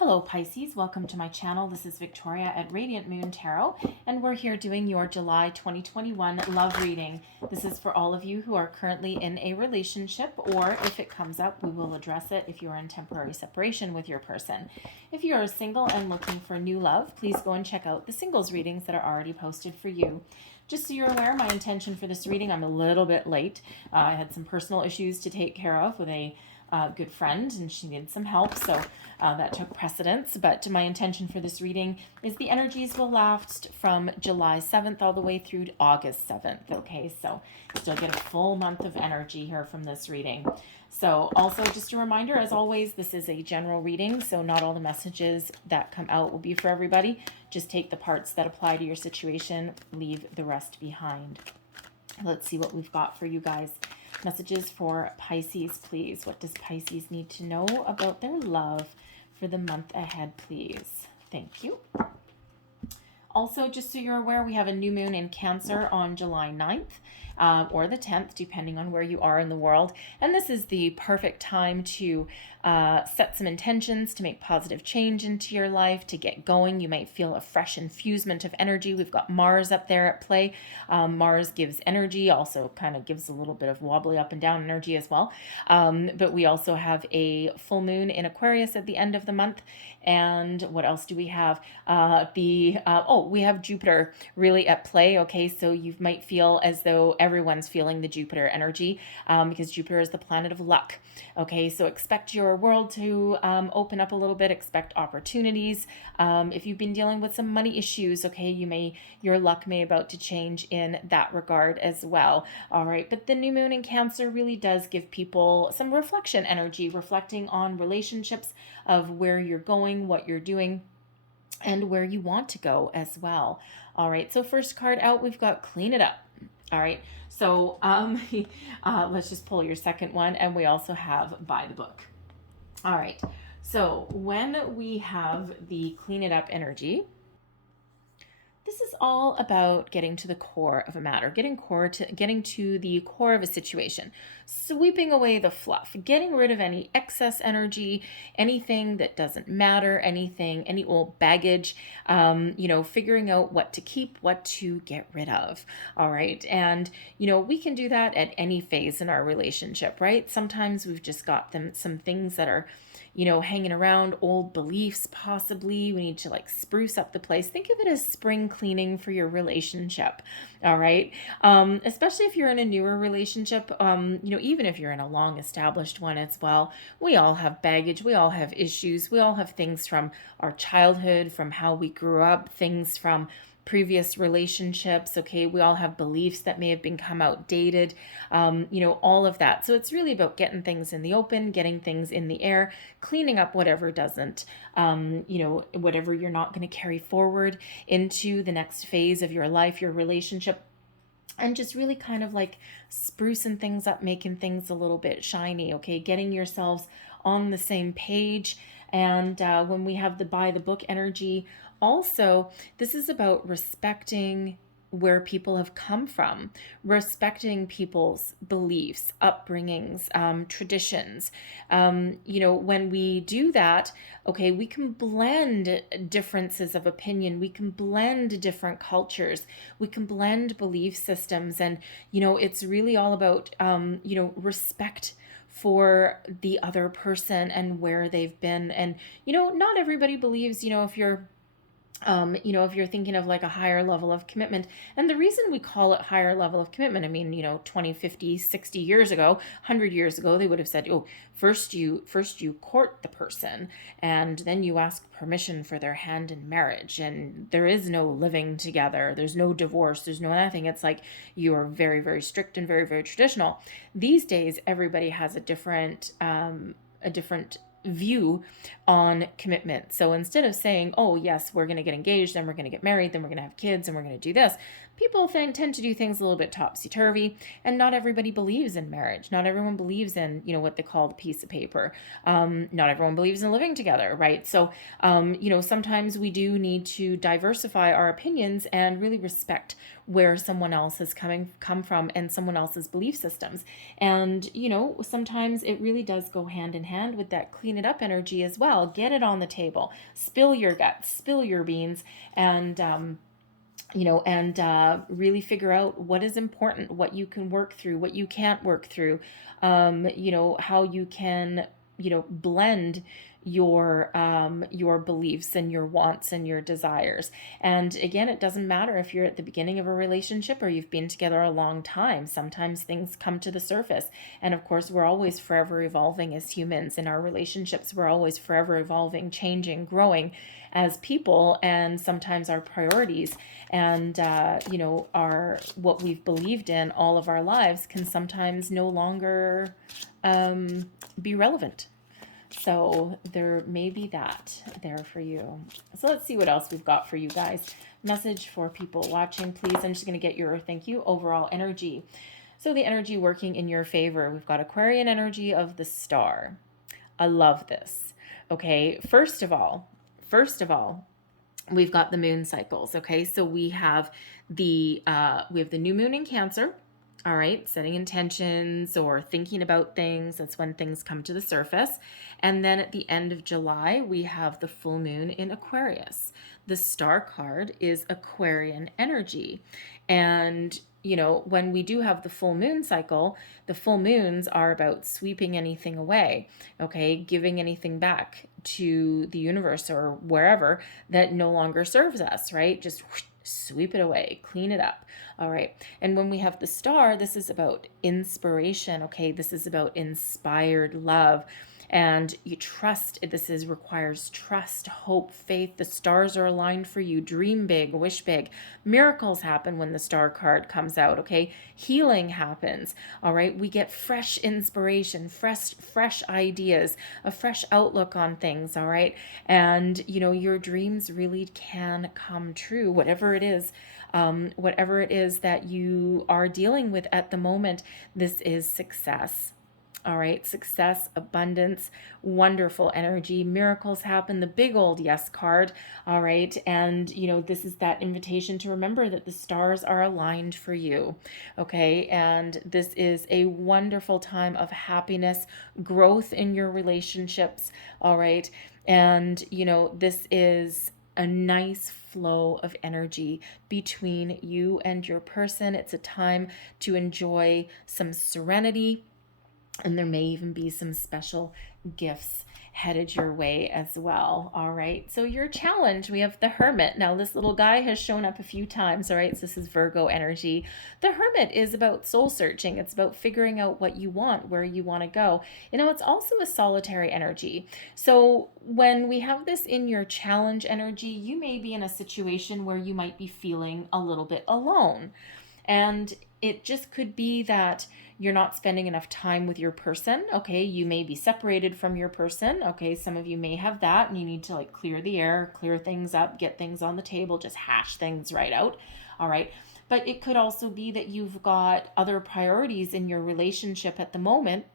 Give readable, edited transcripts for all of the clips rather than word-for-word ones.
Hello Pisces, welcome to my channel. This is Victoria at Radiant Moon Tarot, and we're here doing your July 2021 love reading. This is for all of you who are currently in a relationship, or if it comes up, we will address it if you are in temporary separation with your person. If you are single and looking for new love, please go and check out the singles readings that are already posted for you. Just so you're aware, my intention for this reading, I'm a little bit late. I had some personal issues to take care of with a good friend, and she needed some help, so that took precedence. But my intention for this reading is the energies will last from July 7th all the way through to August 7th. Okay, so still get a full month of energy here from this reading. So also just a reminder, as always, this is a general reading, so not all the messages that come out will be for everybody. Just take the parts that apply to your situation, leave the rest behind. Let's see what we've got for you guys. Messages for Pisces, please. What does Pisces need to know about their love for the month ahead, please? Thank you. Also, just so you're aware, we have a new moon in Cancer on July 9th or the 10th, depending on where you are in the world. And this is the perfect time to set some intentions, to make positive change into your life, to get going. You might feel a fresh infusement of energy. We've got Mars up there at play. Mars gives energy, also kind of gives a little bit of wobbly up and down energy as well. But we also have a full moon in Aquarius at the end of the month. And what else do we have? We have Jupiter really at play. Okay, so you might feel as though everyone's feeling the Jupiter energy because Jupiter is the planet of luck. Okay, so expect your world to open up a little bit, expect opportunities. If you've been dealing with some money issues, okay, your luck may about to change in that regard as well. All right, but the new moon in Cancer really does give people some reflection energy, reflecting on relationships, of where you're going, what you're doing, and where you want to go as well. All right, so first card out, we've got Clean It Up. All right, so let's just pull your second one, and we also have Buy the Book. All right, so when we have the Clean It Up energy, this is all about getting to the core of a matter, getting to the core of a situation, sweeping away the fluff, getting rid of any excess energy, anything that doesn't matter, any old baggage, figuring out what to keep, what to get rid of. All right. And, we can do that at any phase in our relationship, right? Sometimes we've just got some things that are, hanging around, old beliefs, possibly. We need to spruce up the place. Think of it as spring cleaning for your relationship. All right. Especially if you're in a newer relationship, even if you're in a long established one as well, we all have baggage. We all have issues. We all have things from our childhood, from how we grew up, things from previous relationships. Okay, we all have beliefs that may have become outdated, all of that. So it's really about getting things in the open, getting things in the air, cleaning up whatever doesn't, whatever you're not going to carry forward into the next phase of your life, your relationship. And just really kind of sprucing things up, making things a little bit shiny, okay? Getting yourselves on the same page. And when we have the Buy the Book energy, also, this is about respecting where people have come from, respecting people's beliefs, upbringings, traditions. When we do that, okay, we can blend differences of opinion. We can blend different cultures. We can blend belief systems. And, it's really all about, respect for the other person and where they've been. And, not everybody believes, if you're thinking of a higher level of commitment. And the reason we call it higher level of commitment, 20, 50, 60 years ago, 100 years ago, they would have said, first you court the person, and then you ask permission for their hand in marriage. And there is no living together. There's no divorce. There's no nothing. It's you are very, very strict and very, very traditional. These days, everybody has a different view on commitment. So instead of saying, oh yes, we're going to get engaged, then we're going to get married, then we're going to have kids, and we're going to do this, people tend to do things a little bit topsy-turvy, and not everybody believes in marriage. Not everyone believes in, what they call the piece of paper. Not everyone believes in living together, right? So, sometimes we do need to diversify our opinions and really respect where someone else has come from and someone else's belief systems. And, sometimes it really does go hand in hand with that clean it up energy as well. Get it on the table, spill your guts, spill your beans, and, really figure out what is important, what you can work through, what you can't work through, how you can, blend your beliefs and your wants and your desires. And again, it doesn't matter if you're at the beginning of a relationship or you've been together a long time. Sometimes things come to the surface. And of course, we're always forever evolving as humans in our relationships. We're always forever evolving, changing, growing as people, and sometimes our priorities and our what we've believed in all of our lives can sometimes no longer be relevant. So there may be that there for you. So let's see what else we've got for you guys. Message for people watching, please. I'm just going to get your thank you overall energy. So the energy working in your favor, we've got Aquarian energy of the star. I love this. Okay, first of all, we've got the moon cycles. Okay, so we have the new moon in Cancer. All right, setting intentions or thinking about things. That's when things come to the surface. And then at the end of July, we have the full moon in Aquarius. The star card is Aquarian energy. And, when we do have the full moon cycle, the full moons are about sweeping anything away, okay, giving anything back to the universe or wherever that no longer serves us, right? Just sweep it away, clean it up. All right. And when we have the star, this is about inspiration. Okay. This is about inspired love. And you trust, requires trust, hope, faith. The stars are aligned for you. Dream big, wish big. Miracles happen when the star card comes out, okay? Healing happens, all right? We get fresh inspiration, fresh ideas, a fresh outlook on things, all right? And, your dreams really can come true, whatever it is that you are dealing with at the moment. This is success. All right, success, abundance, wonderful energy, miracles happen, the big old yes card. All right, and this is that invitation to remember that the stars are aligned for you. Okay, and this is a wonderful time of happiness, growth in your relationships. All right, and this is a nice flow of energy between you and your person. It's a time to enjoy some serenity. And there may even be some special gifts headed your way as well. All right. So your challenge, we have the Hermit. Now this little guy has shown up a few times. All right. So this is Virgo energy. The Hermit is about soul searching. It's about figuring out what you want, where you want to go. It's also a solitary energy. So when we have this in your challenge energy, you may be in a situation where you might be feeling a little bit alone. And it just could be that you're not spending enough time with your person. Okay, you may be separated from your person. Okay, some of you may have that and you need to clear the air, clear things up, get things on the table, just hash things right out. All right. But it could also be that you've got other priorities in your relationship at the moment.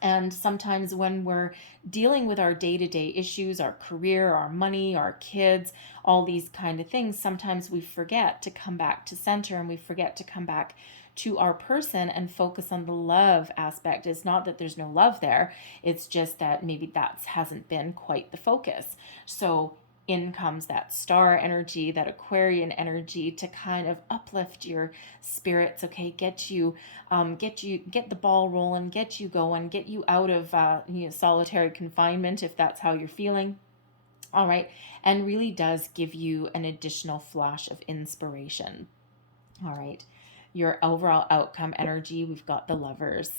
And sometimes when we're dealing with our day-to-day issues, our career, our money, our kids, all these kind of things, sometimes we forget to come back to center and we forget to come back to our person and focus on the love aspect. It's not that there's no love there. It's just that maybe that hasn't been quite the focus. So in comes that star energy, that Aquarian energy to kind of uplift your spirits. Okay, get the ball rolling, get you going, get you out of solitary confinement if that's how you're feeling. All right, and really does give you an additional flash of inspiration. All right, your overall outcome energy, we've got the Lovers.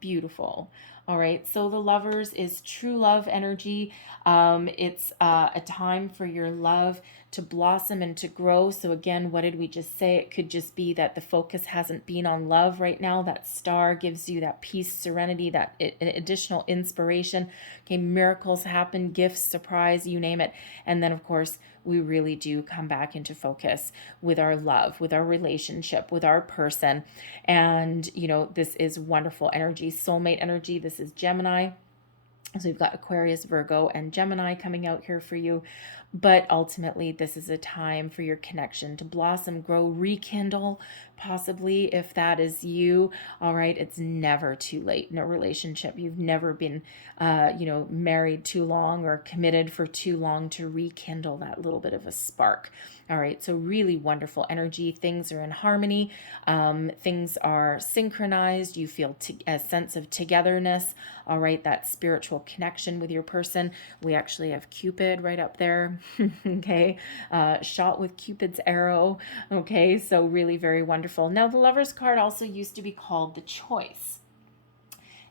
Beautiful. All right, so the Lovers is true love energy. It's a time for your love to blossom and to grow. So again, what did we just say? It could just be that the focus hasn't been on love right now. That star gives you that peace, serenity, that additional inspiration. Okay, miracles happen, gifts, surprise, you name it. And then of course, we really do come back into focus with our love, with our relationship, with our person. And, this is wonderful energy, soulmate energy. This is Gemini. So we've got Aquarius, Virgo, and Gemini coming out here for you. But ultimately, this is a time for your connection to blossom, grow, rekindle, possibly if that is you. All right, it's never too late in a relationship. You've never been, married too long or committed for too long to rekindle that little bit of a spark. All right, so really wonderful energy. Things are in harmony. Things are synchronized. You feel a sense of togetherness. All right, that spiritual connection with your person. We actually have Cupid right up there. Okay, shot with Cupid's arrow. Okay, so really very wonderful. Now, the Lovers card also used to be called the Choice.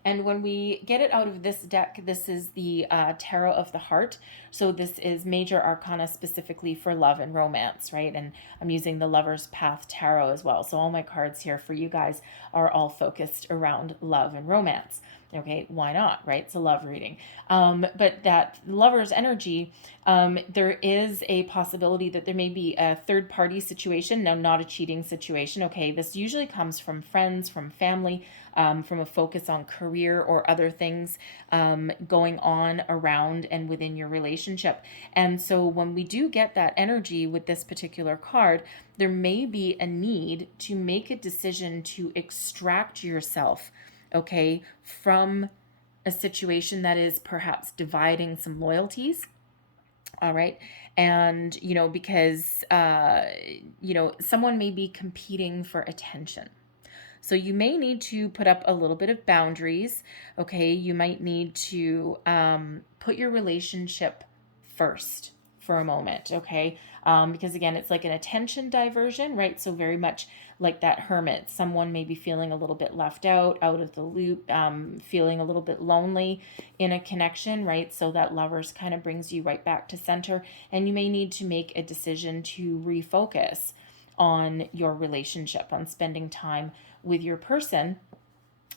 And when we get it out of this deck, this is the Tarot of the Heart. So this is major arcana specifically for love and romance, right? And I'm using the Lover's Path Tarot as well. So all my cards here for you guys are all focused around love and romance. Okay, why not, right? It's a love reading. But that Lover's energy, there is a possibility that there may be a third party situation. Now, not a cheating situation. Okay, this usually comes from friends, from family, from a focus on career or other things going on around and within your relationship. And so when we do get that energy with this particular card, there may be a need to make a decision to extract yourself, okay, from a situation that is perhaps dividing some loyalties. All right. And, because, someone may be competing for attention. So you may need to put up a little bit of boundaries. Okay. You might need to put your relationship first for a moment. Okay. Because again, it's like an attention diversion, right? So very much like that hermit. Someone may be feeling a little bit left out of the loop, feeling a little bit lonely in a connection, right? So that Lovers kind of brings you right back to center. And you may need to make a decision to refocus on your relationship, on spending time with your person,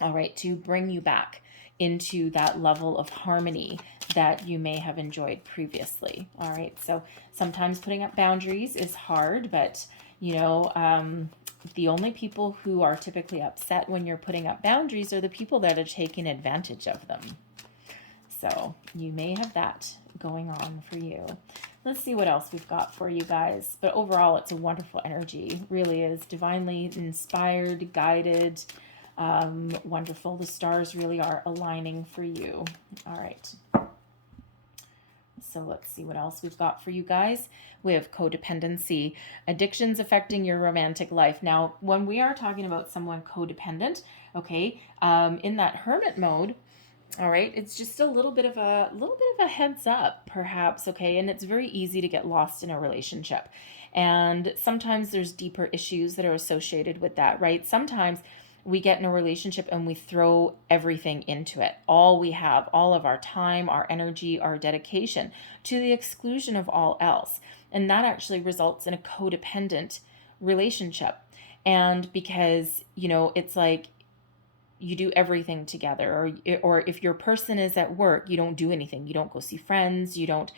all right, to bring you back into that level of harmony that you may have enjoyed previously. All right, so sometimes putting up boundaries is hard, but the only people who are typically upset when you're putting up boundaries are the people that are taking advantage of them. So you may have that going on for you. Let's see what else we've got for you guys. But overall, it's a wonderful energy. Really is divinely inspired, guided, wonderful. The stars really are aligning for you. All right. So let's see what else we've got for you guys. We have codependency, addictions affecting your romantic life. Now, when we are talking about someone codependent, okay, in that hermit mode, all right, it's just a little bit of a heads up, perhaps, okay, and it's very easy to get lost in a relationship. And sometimes there's deeper issues that are associated with that, right? Sometimes we get in a relationship and we throw everything into it. All we have, all of our time, our energy, our dedication, to the exclusion of all else. And that actually results in a codependent relationship. And because, it's like you do everything together, or if your person is at work, you don't do anything. You don't go see friends. You don't,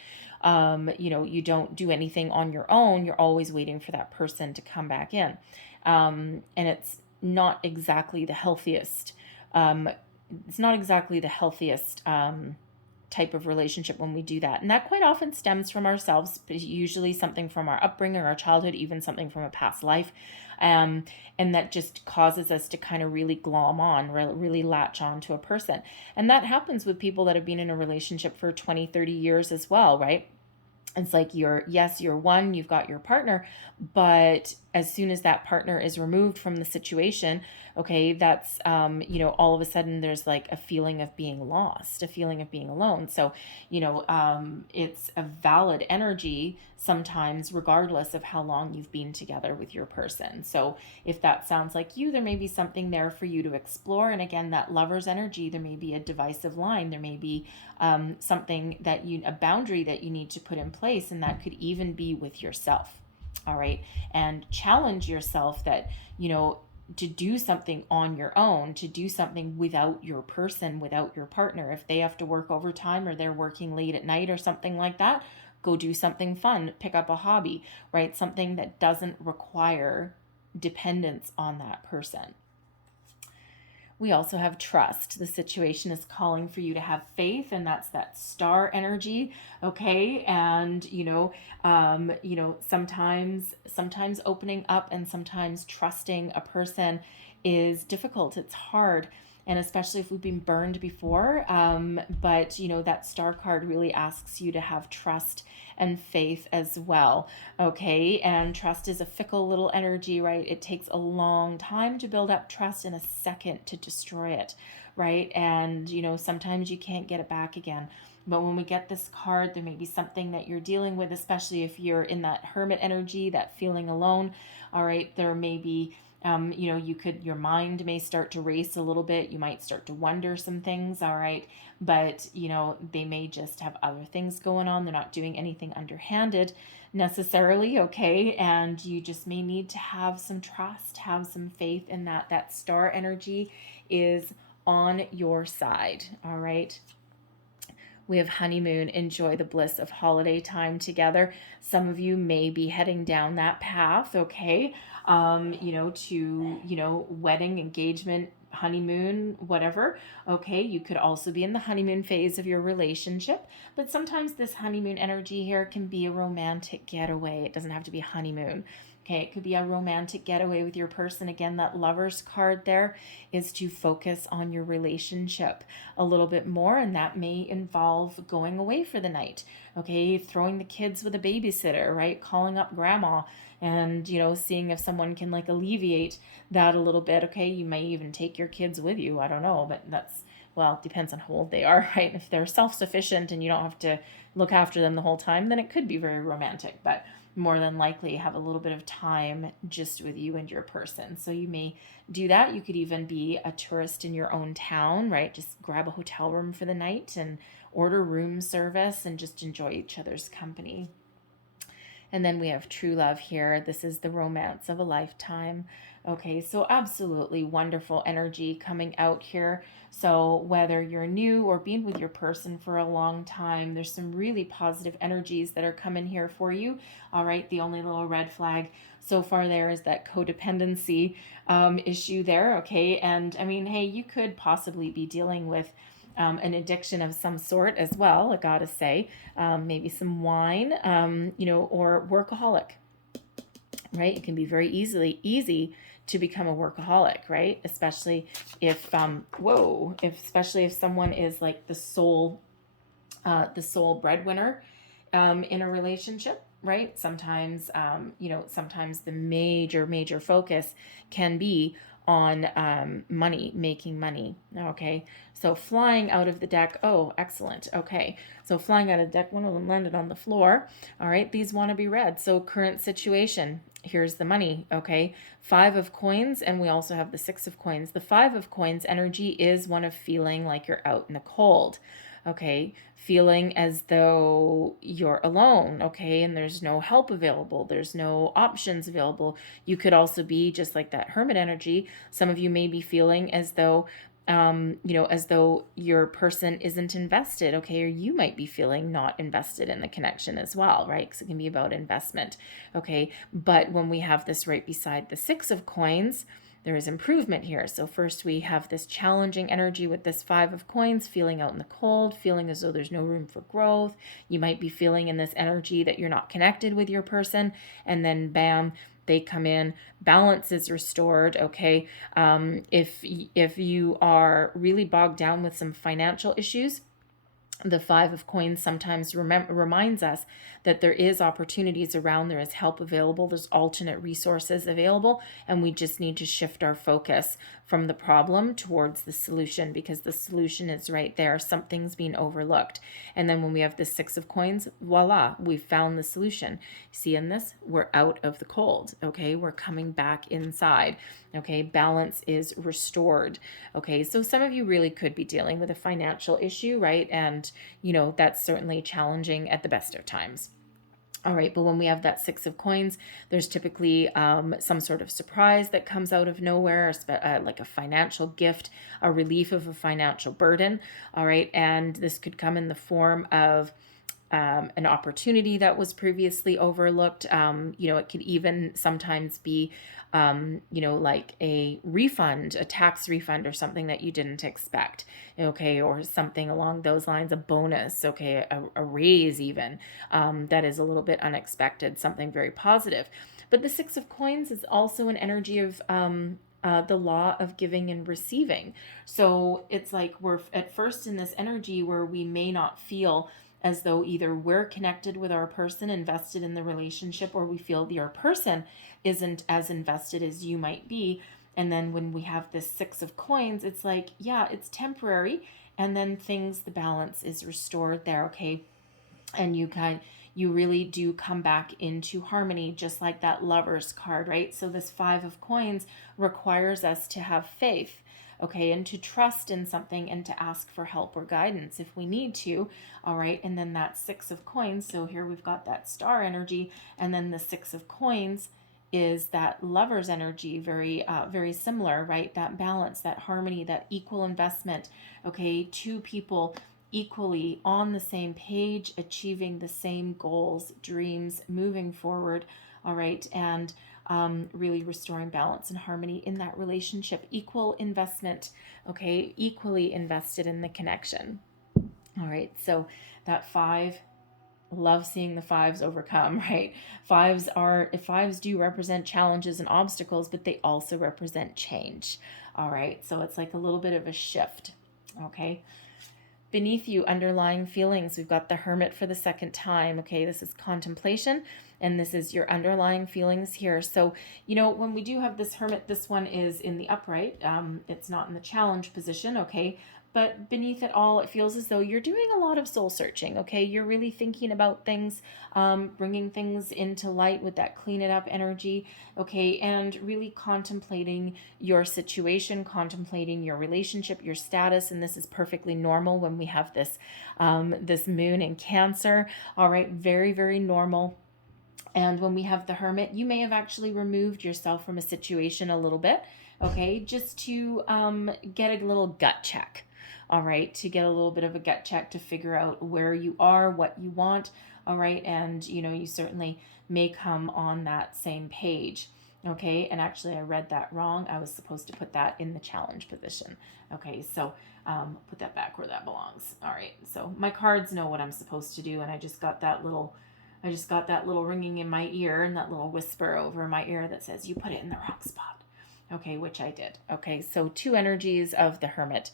you don't do anything on your own. You're always waiting for that person to come back in. And it's not exactly the healthiest. Type of relationship when we do that. And that quite often stems from ourselves, usually something from our upbringing, our childhood, even something from a past life. And that just causes us to kind of really glom on, really latch on to a person. And that happens with people that have been in a relationship for 20, 30 years as well, right? It's like you're one, you've got your partner, but as soon as that partner is removed from the situation, okay, that's, all of a sudden there's like a feeling of being lost, a feeling of being alone. So, it's a valid energy sometimes, regardless of how long you've been together with your person. So, if that sounds like you, there may be something there for you to explore. And again, that lover's energy, there may be a divisive line, there may be something a boundary that you need to put in place, and that could even be with yourself. All right. And challenge yourself that, to do something on your own, to do something without your person, without your partner. If they have to work overtime or they're working late at night or something like that, go do something fun, pick up a hobby, right? Something that doesn't require dependence on that person. We also have trust. The situation is calling for you to have faith, and that's that star energy, okay? And sometimes opening up and sometimes trusting a person is difficult. It's hard, and especially if we've been burned before. But that star card really asks you to have trust and faith as well. Okay. And trust is a fickle little energy, right? It takes a long time to build up trust and a second to destroy it, right? And, sometimes you can't get it back again. But when we get this card, there may be something that you're dealing with, especially if you're in that hermit energy, that feeling alone. All right. There may be, your mind may start to race a little bit. You might start to wonder some things. All right. But, they may just have other things going on. They're not doing anything underhanded necessarily. Okay. And you just may need to have some trust, have some faith in that star energy is on your side. All right. We have honeymoon, enjoy the bliss of holiday time together. Some of you may be heading down that path, okay? To wedding, engagement, honeymoon, whatever. Okay, you could also be in the honeymoon phase of your relationship, but sometimes this honeymoon energy here can be a romantic getaway. It doesn't have to be honeymoon. Okay, it could be a romantic getaway with your person. Again, that lover's card there is to focus on your relationship a little bit more, and that may involve going away for the night. Okay, throwing the kids with a babysitter, right? Calling up grandma and, seeing if someone can like alleviate that a little bit. Okay, you may even take your kids with you. I don't know, but depends on how old they are, right? If they're self-sufficient and you don't have to look after them the whole time, then it could be very romantic, but more than likely have a little bit of time just with you and your person. So you may do that. You could even be a tourist in your own town, right? Just grab a hotel room for the night and order room service and just enjoy each other's company. And then we have true love here. This is the romance of a lifetime. Okay, so absolutely wonderful energy coming out here. So whether you're new or been with your person for a long time, there's some really positive energies that are coming here for you. All right, the only little red flag so far there is that codependency issue there. Okay, and I mean, hey, you could possibly be dealing with an addiction of some sort as well, I gotta say. Maybe some wine, or workaholic, right? It can be very easy to become a workaholic, right? Especially if especially if someone is like the sole breadwinner in a relationship, right? Sometimes, sometimes the major focus can be on making money. Okay, so flying out of the deck. Oh, excellent. Okay, so flying out of the deck, one of them landed on the floor. All right, these want to be read. So current situation. Here's the money. Okay, 5 of coins, and we also have the 6 of coins. The 5 of coins energy is one of feeling like you're out in the cold. Okay, feeling as though you're alone, okay, and there's no help available, there's no options available. You could also be just like that hermit energy. Some of you may be feeling as though, as though your person isn't invested, okay, or you might be feeling not invested in the connection as well, right? Because it can be about investment, okay. But when we have this right beside the 6 of coins, there is improvement here. So first we have this challenging energy with this 5 of coins, feeling out in the cold, feeling as though there's no room for growth. You might be feeling in this energy that you're not connected with your person, and then bam, they come in, balance is restored, okay? If you are really bogged down with some financial issues, The Five of Coins sometimes reminds us that there is opportunities around, there is help available, there's alternate resources available, and we just need to shift our focus from the problem towards the solution, because the solution is right there. Something's being overlooked. And then when we have the Six of Coins, voila, we've found the solution. See, in this, we're out of the cold, okay? We're coming back inside, okay? Balance is restored, okay? So some of you really could be dealing with a financial issue, right? And that's certainly challenging at the best of times. All right, but when we have that Six of Coins, there's typically some sort of surprise that comes out of nowhere, like a financial gift, a relief of a financial burden. All right, and this could come in the form of an opportunity that was previously overlooked. It could even sometimes be, like a refund, a tax refund or something that you didn't expect, okay, or something along those lines, a bonus, okay, a raise even, that is a little bit unexpected, something very positive. But the Six of Coins is also an energy of the law of giving and receiving. So it's like we're at first in this energy where we may not feel as though either we're connected with our person, invested in the relationship, or we feel your person isn't as invested as you might be. And then when we have this Six of Coins, it's like, yeah, it's temporary. And then the balance is restored there, okay? And you really do come back into harmony, just like that Lovers card, right? So this Five of Coins requires us to have faith, okay, and to trust in something and to ask for help or guidance if we need to. All right, and then that Six of Coins, so here we've got that star energy, and then the Six of Coins is that Lover's energy, very similar, right? That balance, that harmony, that equal investment, okay? Two people equally on the same page, achieving the same goals, dreams, moving forward, all right? And really restoring balance and harmony in that relationship. Equal investment, okay? Equally invested in the connection. All right, so that five, love seeing the fives overcome, right? Fives do represent challenges and obstacles, but they also represent change. All right, so it's like a little bit of a shift, okay? Beneath you, underlying feelings, we've got the Hermit for the second time. Okay, this is contemplation, and this is your underlying feelings here. So, when we do have this Hermit, this one is in the upright. It's not in the challenge position, okay? But beneath it all, it feels as though you're doing a lot of soul searching, okay? You're really thinking about things, bringing things into light with that clean it up energy, okay? And really contemplating your situation, contemplating your relationship, your status, and this is perfectly normal when we have this, this moon in Cancer, all right? Very, very normal. And when we have the Hermit, you may have actually removed yourself from a situation a little bit, okay? Just to get a little gut check. All right, to get a little bit of a gut check to figure out where you are, what you want, all right, and you certainly may come on that same page, okay, and actually I read that wrong. I was supposed to put that in the challenge position, okay, so put that back where that belongs. All right, so my cards know what I'm supposed to do, and I just got that little ringing in my ear and that little whisper over my ear that says you put it in the wrong spot, okay, which I did. Okay, so two energies of the Hermit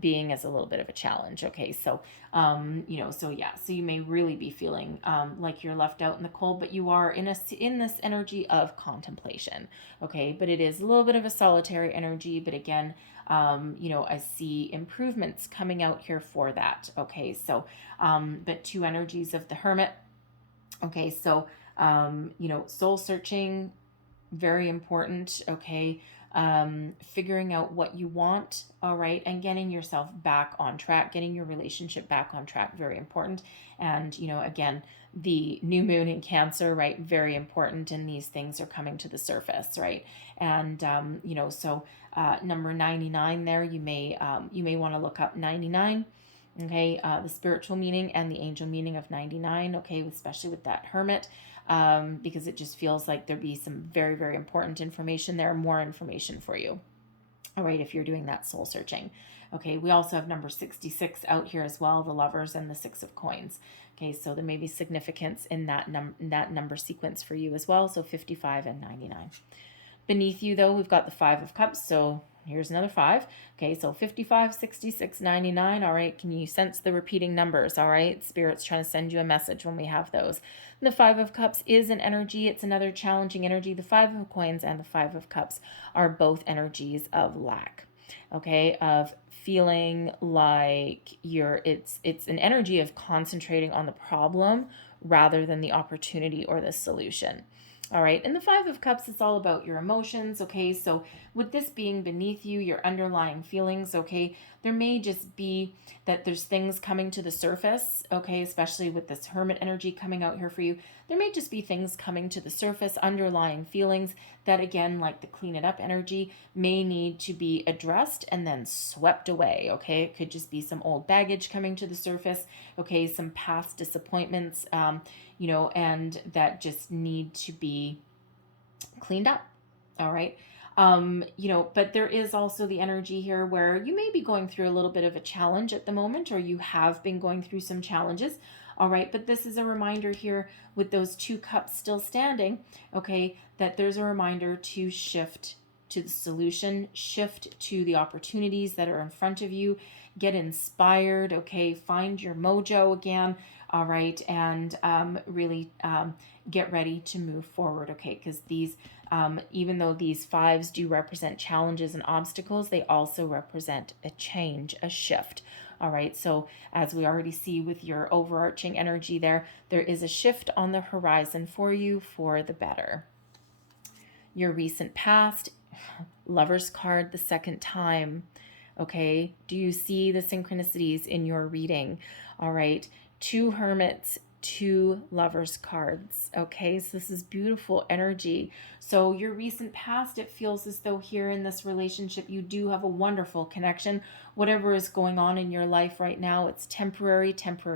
being as a little bit of a challenge. Okay, so so you may really be feeling like you're left out in the cold, but you are in this energy of contemplation. Okay, but it is a little bit of a solitary energy, but again, I see improvements coming out here for that. Okay, so but two energies of the Hermit. Okay, so soul searching, very important. Okay, figuring out what you want, all right, and getting yourself back on track, getting your relationship back on track, very important. And again, the new moon in Cancer, right, very important, and these things are coming to the surface, right? And so number 99 there, you may want to look up 99. Okay, the spiritual meaning and the angel meaning of 99, okay, especially with that Hermit, because it just feels like there'd be some very, very important information there, more information for you. All right, if you're doing that soul searching. Okay, we also have number 66 out here as well, the Lovers and the Six of Coins. Okay, so there may be significance in that number sequence for you as well, so 55 and 99. Beneath you, though, we've got the Five of Cups, so Here's another 5. Okay, so 55, 66, 99. All right, can you sense the repeating numbers? All right, Spirit's trying to send you a message when we have those. And the 5 of Cups is an energy. It's another challenging energy. The 5 of Coins and the 5 of Cups are both energies of lack. Okay, of feeling like it's an energy of concentrating on the problem rather than the opportunity or the solution. All right, and the 5 of Cups is all about your emotions. Okay, so with this being beneath you, your underlying feelings, okay, there may just be that there's things coming to the surface, okay, especially with this Hermit energy coming out here for you. There may just be things coming to the surface, underlying feelings that, again, like the clean it up energy, may need to be addressed and then swept away, okay? It could just be some old baggage coming to the surface, okay, some past disappointments, and that just need to be cleaned up, all right? But there is also the energy here where you may be going through a little bit of a challenge at the moment, or you have been going through some challenges. All right, but this is a reminder here with those 2 cups still standing, okay, that there's a reminder to shift to the solution, shift to the opportunities that are in front of you, get inspired, okay, find your mojo again, all right, and really get ready to move forward, okay, because these even though these 5s do represent challenges and obstacles, they also represent a change, a shift. All right, so as we already see with your overarching energy there is a shift on the horizon for you for the better. Your recent past, Lover's card the second time. Okay, do you see the synchronicities in your reading? All right, 2 Hermits, 2 Lovers cards. Okay, so this is beautiful energy. So your recent past, it feels as though here in this relationship you do have a wonderful connection. Whatever is going on in your life right now, it's temporary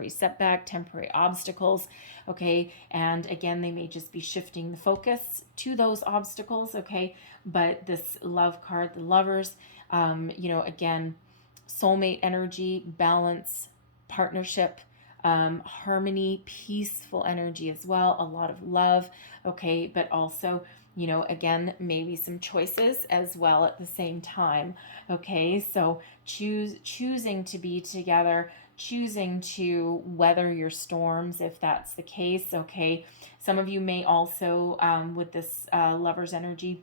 setback, temporary obstacles, okay? And again, they may just be shifting the focus to those obstacles, okay? But this love card, the Lovers, again, soulmate energy, balance, partnership, harmony, peaceful energy as well, a lot of love, okay, but also, again, maybe some choices as well at the same time, okay, so choosing to be together, choosing to weather your storms if that's the case, okay. Some of you may also, with this Lover's energy,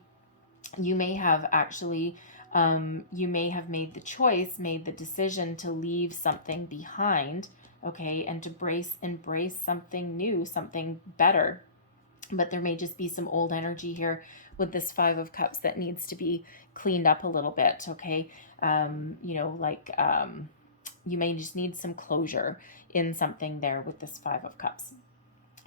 you may have actually you may have made the decision to leave something behind, okay, and to embrace something new, something better. But there may just be some old energy here with this 5 of Cups that needs to be cleaned up a little bit, okay. You may just need some closure in something there with this 5 of Cups.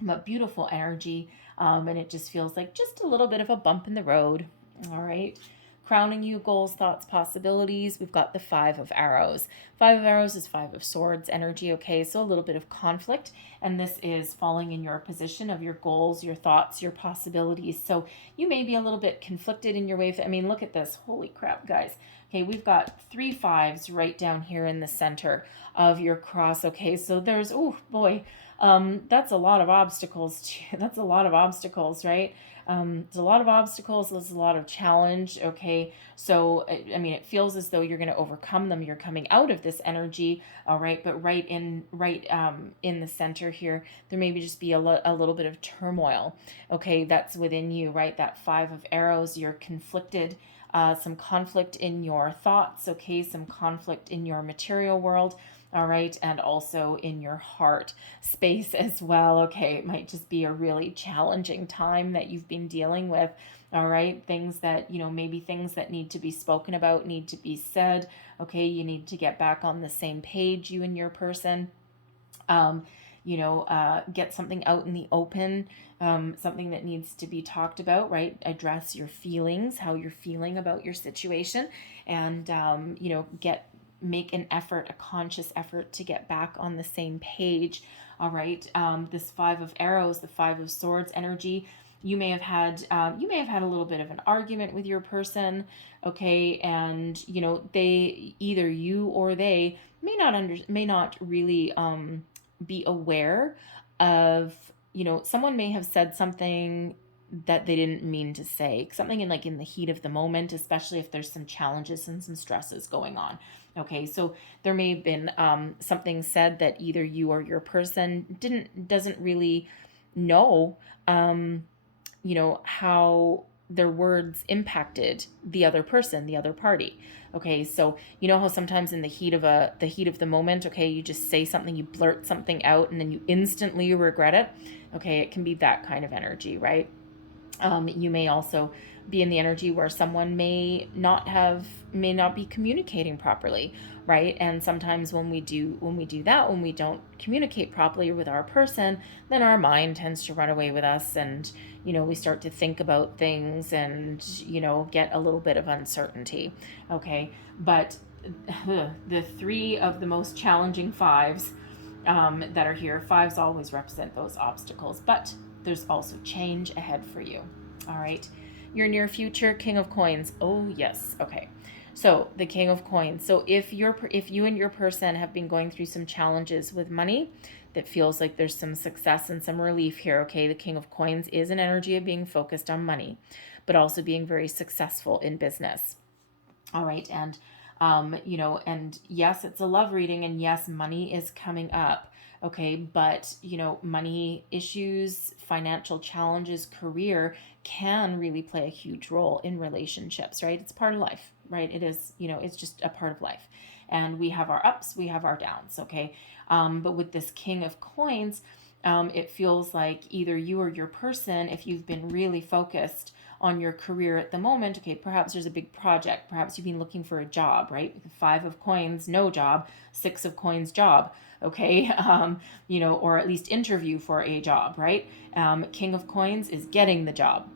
But beautiful energy, and it just feels like just a little bit of a bump in the road. All right, crowning you, goals, thoughts, possibilities. We've got the 5 of Arrows. 5 of Arrows is 5 of Swords energy, okay, so a little bit of conflict, and this is falling in your position of your goals, your thoughts, your possibilities. So you may be a little bit conflicted in your way. I mean, look at this. Holy crap, guys. Okay, we've got 3 5s right down here in the center of your cross, okay, so there's, oh boy, that's a lot of obstacles. That's a lot of obstacles, right? There's a lot of obstacles. There's a lot of challenge. Okay. So, I mean, it feels as though you're going to overcome them. You're coming out of this energy. All right. But right in the center here, there may just be a little bit of turmoil. Okay. That's within you, right? That 5 of Arrows, you're conflicted. Some conflict in your thoughts. Okay. Some conflict in your material world. All right, and also in your heart space as well. Okay, it might just be a really challenging time that you've been dealing with. All right, things that, maybe things that need to be spoken about, need to be said. Okay, you need to get back on the same page, you and your person. Get something out in the open, something that needs to be talked about, right? Address your feelings, how you're feeling about your situation, and, make an effort, a conscious effort to get back on the same page. All right. This 5 of Arrows, the 5 of Swords energy, you may have had a little bit of an argument with your person. Okay. And, they, either you or they may not really, be aware of, someone may have said something that they didn't mean to say. Something in like in the heat of the moment, especially if there's some challenges and some stresses going on. Okay, so there may have been something said that either you or your person doesn't really know, how their words impacted the other person, the other party. Okay, so you know how sometimes in the heat of the moment, okay, you just say something, you blurt something out, and then you instantly regret it. Okay, it can be that kind of energy, right? You may also be in the energy where someone may not be communicating properly, right? And sometimes when we do that, when we don't communicate properly with our person, then our mind tends to run away with us, and we start to think about things, and get a little bit of uncertainty. Okay, but the three of the most challenging fives that are here, fives always represent those obstacles, but there's also change ahead for you. All right, your near future, King of Coins. Oh yes. Okay, so the King of Coins. So if you and your person have been going through some challenges with money, that feels like there's some success and some relief here. Okay, the King of Coins is an energy of being focused on money, but also being very successful in business. All right, and and yes, it's a love reading, and yes, money is coming up. Okay, but money issues, financial challenges, career can really play a huge role in relationships, right? It's part of life, right? It is, it's just a part of life. And we have our ups, we have our downs, okay? But with this King of Coins, it feels like either you or your person, if you've been really focused on your career at the moment, okay, perhaps there's a big project, perhaps you've been looking for a job, right? 5 of Coins, no job, 6 of Coins, job, okay, or at least interview for a job, right? King of Coins is getting the job,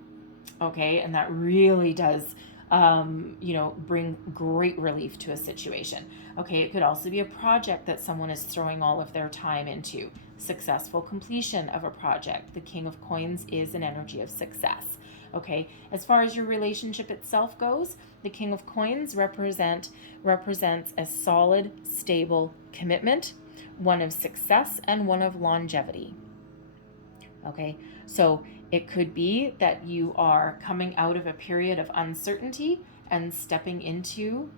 okay, and that really does bring great relief to a situation. Okay, it could also be a project that someone is throwing all of their time into. Successful completion of a project. The King of Coins is an energy of success. Okay, as far as your relationship itself goes, the King of Coins represents a solid, stable commitment, one of success and one of longevity. Okay, so it could be that you are coming out of a period of uncertainty and stepping into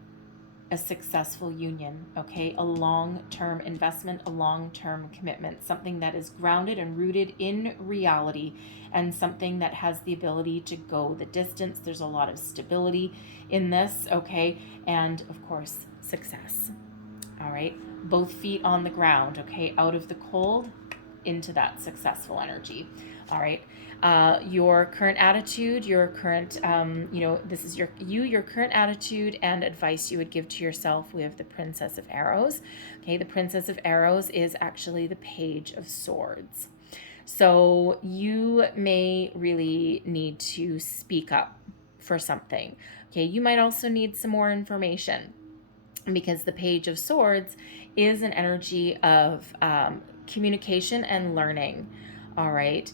a successful union, okay? A long-term investment, a long-term commitment, something that is grounded and rooted in reality, and something that has the ability to go the distance. There's a lot of stability in this, okay? And of course, success. All right, both feet on the ground, okay? Out of the cold into that successful energy. All right, your current attitude, your current, this is your current attitude and advice you would give to yourself. We have the Princess of Arrows. Okay, the Princess of Arrows is actually the Page of Swords. So you may really need to speak up for something. Okay, you might also need some more information, because the Page of Swords is an energy of communication and learning. All right.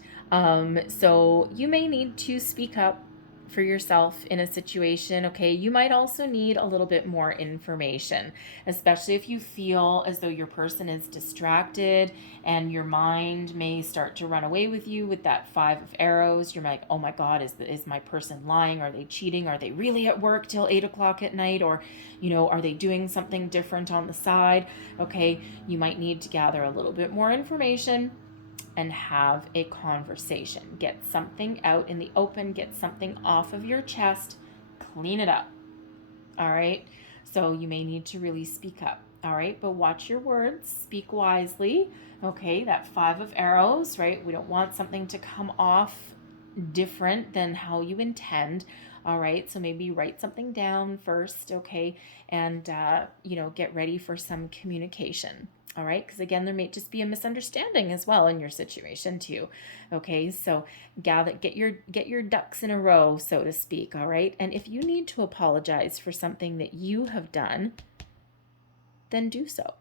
So you may need to speak up for yourself in a situation. Okay, you might also need a little bit more information, especially if you feel as though your person is distracted and your mind may start to run away with you with that 5 of Arrows. You're like, oh my God, is my person lying? Are they cheating? Are they really at work till 8 o'clock at night? Or, are they doing something different on the side? Okay, you might need to gather a little bit more information and have a conversation. Get something out in the open, get something off of your chest, clean it up. All right, so you may need to really speak up. All right, but watch your words, speak wisely. Okay, that 5 of Arrows, right? We don't want something to come off different than how you intend. All right, so maybe write something down first, okay, and get ready for some communication. All right, because again, there may just be a misunderstanding as well in your situation too. Okay, so get your ducks in a row, so to speak. All right, and if you need to apologize for something that you have done, then do so.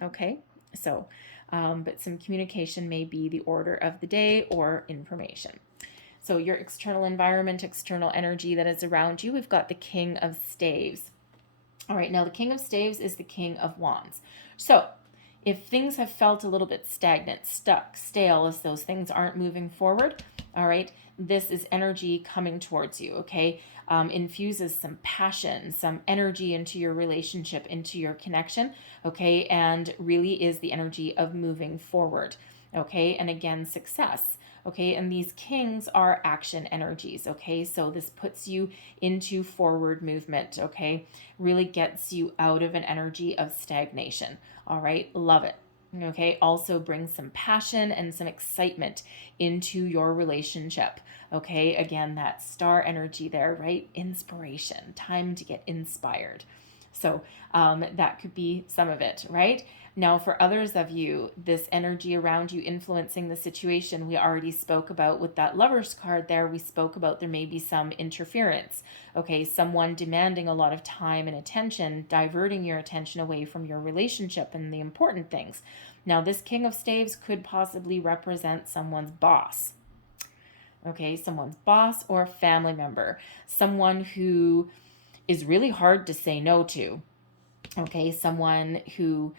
Okay, so but some communication may be the order of the day, or information. So your external environment, external energy that is around you, we've got the King of Staves. All right, now the King of Staves is the King of Wands. So if things have felt a little bit stagnant, stuck, stale, as those things aren't moving forward, All right. This is energy coming towards you. Okay. Infuses some passion, some energy into your relationship, into your connection. Okay. And really is the energy of moving forward. Okay. And again, success. Okay. And these kings are action energies. Okay. So this puts you into forward movement. Okay. Really gets you out of an energy of stagnation. All right. Love it. Okay, also bring some passion and some excitement into your relationship. Okay, again, that star energy there, right? Inspiration, time to get inspired. So that could be some of it, right? Now, for others of you, this energy around you influencing the situation, we already spoke about with that Lover's card there. We spoke about there may be some interference. Okay, someone demanding a lot of time and attention, diverting your attention away from your relationship and the important things. Now, this King of Staves could possibly represent someone's boss. Okay, someone's boss or family member, someone who is really hard to say no to. Okay, someone who,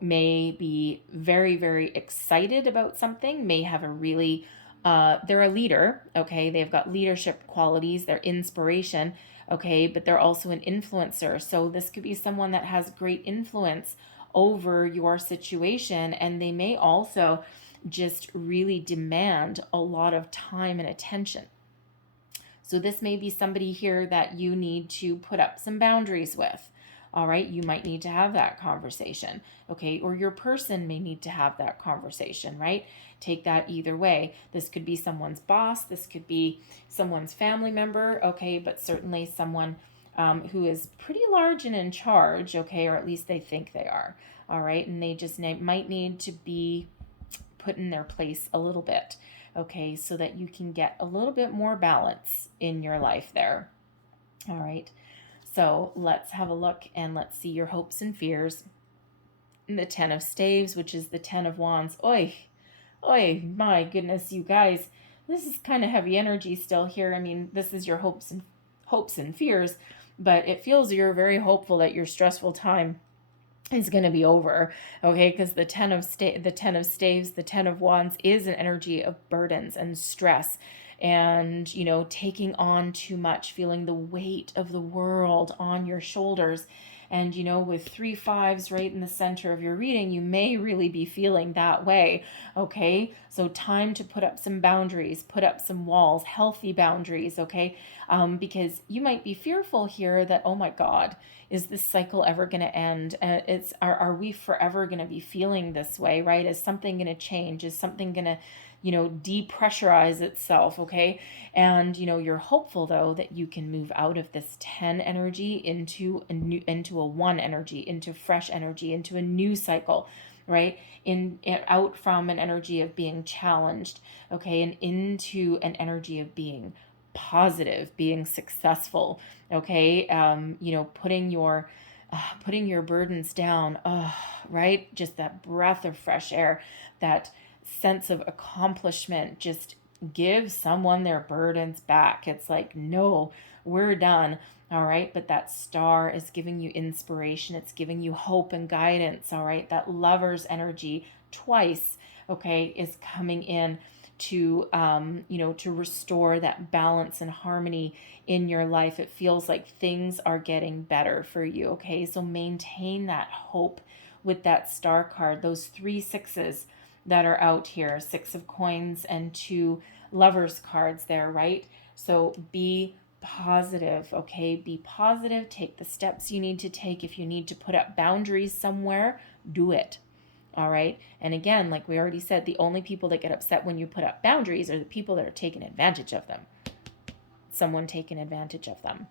may be very, very excited about something, may have a really, they're a leader, okay, they've got leadership qualities, they're inspiration, okay, but they're also an influencer. So this could be someone that has great influence over your situation, and they may also just really demand a lot of time and attention. So this may be somebody here that you need to put up some boundaries with. All right, you might need to have that conversation, okay? Or your person may need to have that conversation, right? Take that either way. This could be someone's boss, this could be someone's family member, okay? But certainly someone who is pretty large and in charge, okay? Or at least they think they are, all right? And they just might need to be put in their place a little bit, okay? So that you can get a little bit more balance in your life there, all right? So let's have a look and let's see your hopes and fears. And the 10 of Staves, which is the 10 of Wands. Oi, my goodness, you guys. This is kind of heavy energy still here. I mean, this is your hopes and fears, but it feels you're very hopeful that your stressful time is going to be over, okay? Because the 10 of Staves, the 10 of Wands is an energy of burdens and stress, and taking on too much, feeling the weight of the world on your shoulders. And with 3 5s right in the center of your reading, you may really be feeling that way. Okay, so time to put up some boundaries, put up some walls, healthy boundaries. Okay, because you might be fearful here that, oh my God, is this cycle ever going to end? Are we forever going to be feeling this way? Right? Is something going to change? Is something going to depressurize itself, okay? And you're hopeful though that you can move out of this 10 energy into a 1 energy, into fresh energy, into a new cycle, right? Out from an energy of being challenged, okay, and into an energy of being positive, being successful, okay? Putting your burdens down, right? Just that breath of fresh air, that sense of accomplishment, just give someone their burdens back. It's like, no, we're done. All right. But that star is giving you inspiration. It's giving you hope and guidance. All right. That Lover's energy twice, okay, is coming in to, to restore that balance and harmony in your life. It feels like things are getting better for you. Okay. So maintain that hope with that star card, those 3 6s that are out here, 6 of coins and 2 Lovers cards there, right? So be positive, okay? Be positive. Take the steps you need to take. If you need to put up boundaries somewhere, do it. All right. And again, like we already said, the only people that get upset when you put up boundaries are the people that are taking advantage of them. Someone taking advantage of them.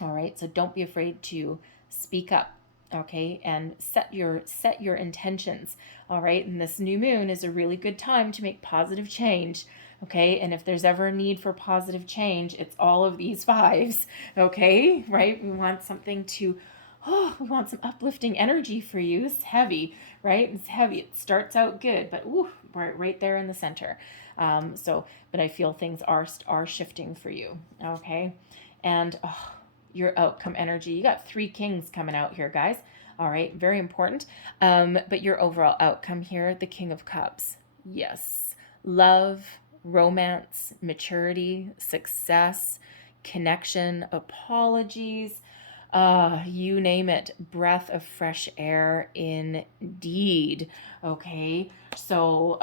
All right. So don't be afraid to speak up. Okay, and set your intentions. All right, and this new moon is a really good time to make positive change. Okay, and if there's ever a need for positive change, it's all of these 5s. Okay, right? We want something to, we want some uplifting energy for you. It's heavy, right? It's heavy. It starts out good, but right there in the center. But I feel things are shifting for you. Okay, and your outcome energy. You got 3 kings coming out here, guys. All right, very important. But your overall outcome here, the King of Cups. Yes, love, romance, maturity, success, connection, apologies, you name it, breath of fresh air indeed. Okay, so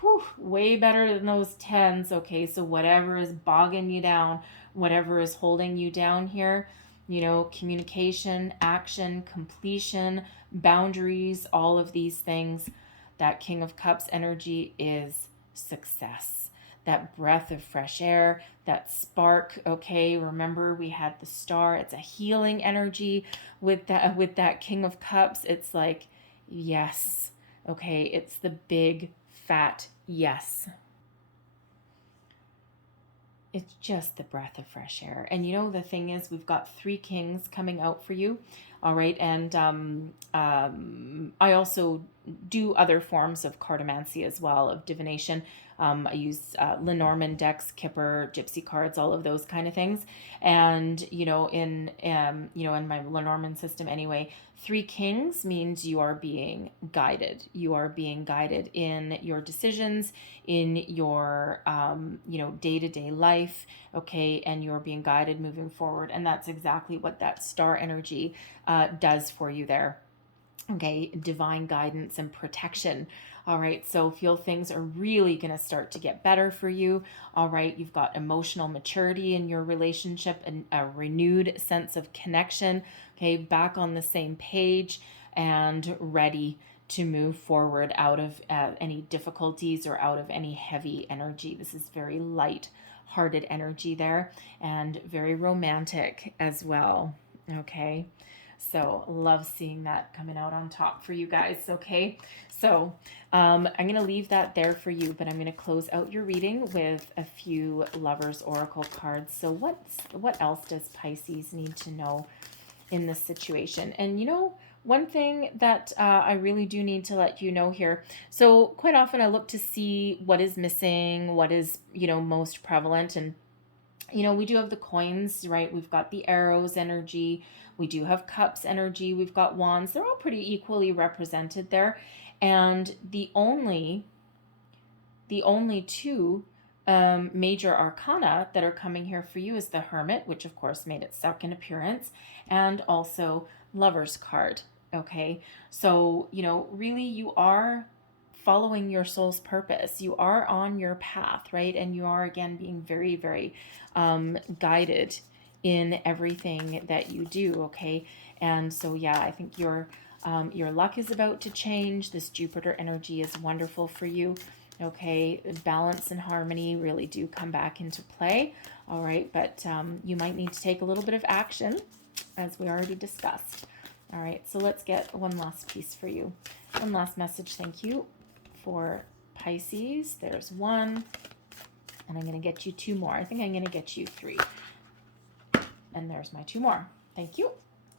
whew, way better than those tens. Okay, so whatever is bogging you down, whatever is holding you down here, you know, communication, action, completion, boundaries, all of these things, that King of Cups energy is success. That breath of fresh air, that spark. Okay, remember we had the star. It's a healing energy with that King of Cups. It's like, yes. Okay, it's the big fat yes. It's just the breath of fresh air. And you know, the thing is, we've got 3 kings coming out for you. All right. And I also do other forms of cartomancy as well, of divination. I use Lenormand decks, Kipper, Gypsy cards, all of those kind of things. And in my Lenormand system anyway, 3 kings means you are being guided. You are being guided in your decisions, in your day-to-day life. Okay, and you're being guided moving forward, and that's exactly what that star energy does for you there. Okay, divine guidance and protection. All right, so feel things are really going to start to get better for you. All right, you've got emotional maturity in your relationship and a renewed sense of connection. Okay, back on the same page and ready to move forward out of any difficulties or out of any heavy energy. This is very light hearted energy there, and very romantic as well. Okay, so love seeing that coming out on top for you guys. Okay, so I'm going to leave that there for you, but I'm going to close out your reading with a few Lovers Oracle cards. So what else does Pisces need to know in this situation? And you know, one thing that I really do need to let you know here. So quite often I look to see what is missing, what is, most prevalent. And, we do have the coins, right? We've got the arrows energy. We do have cups energy. We've got wands. They're all pretty equally represented there. And the only 2 major arcana that are coming here for you is the Hermit, which of course made its second appearance, and also Lover's card. Okay, so really you are following your soul's purpose. You are on your path, right? And you are again being very, very guided in everything that you do. Okay, and so yeah, I think your luck is about to change. This Jupiter energy is wonderful for you. Okay, balance and harmony really do come back into play. All right, but you might need to take a little bit of action, as we already discussed. All right, so let's get one last piece for you. One last message. Thank you for Pisces. There's 1, and I'm going to get you 2 more. I think I'm going to get you 3. And there's my 2 more. Thank you.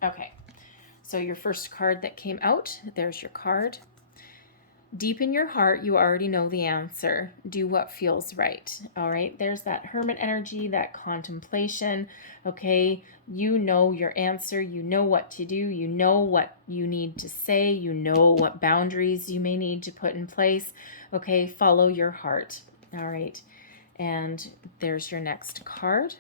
Okay, so your first card that came out, there's your card. Deep in your heart, you already know the answer. Do what feels right. All right, there's that Hermit energy, that contemplation. Okay, you know your answer. You know what to do. You know what you need to say. You know what boundaries you may need to put in place. Okay, follow your heart. All right, and there's your next card.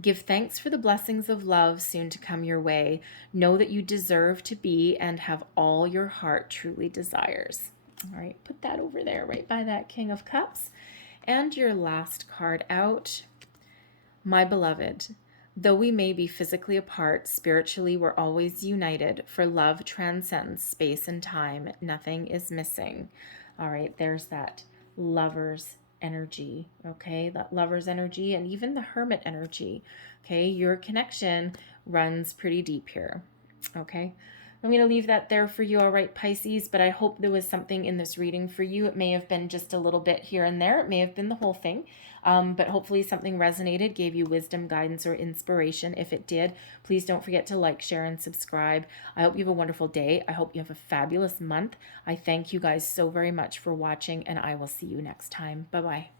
Give thanks for the blessings of love soon to come your way. Know that you deserve to be and have all your heart truly desires. All right, put that over there right by that King of Cups. And your last card out. My beloved, though we may be physically apart, spiritually we're always united, for love transcends space and time. Nothing is missing. All right, there's that Lover's energy. Okay, that Lover's energy, and even the Hermit energy. Okay, your connection runs pretty deep here. Okay, I'm going to leave that there for you. All right, Pisces, but I hope there was something in this reading for you. It may have been just a little bit here and there. It may have been the whole thing, but hopefully something resonated, gave you wisdom, guidance, or inspiration. If it did, please don't forget to like, share, and subscribe. I hope you have a wonderful day. I hope you have a fabulous month. I thank you guys so very much for watching, and I will see you next time. Bye-bye.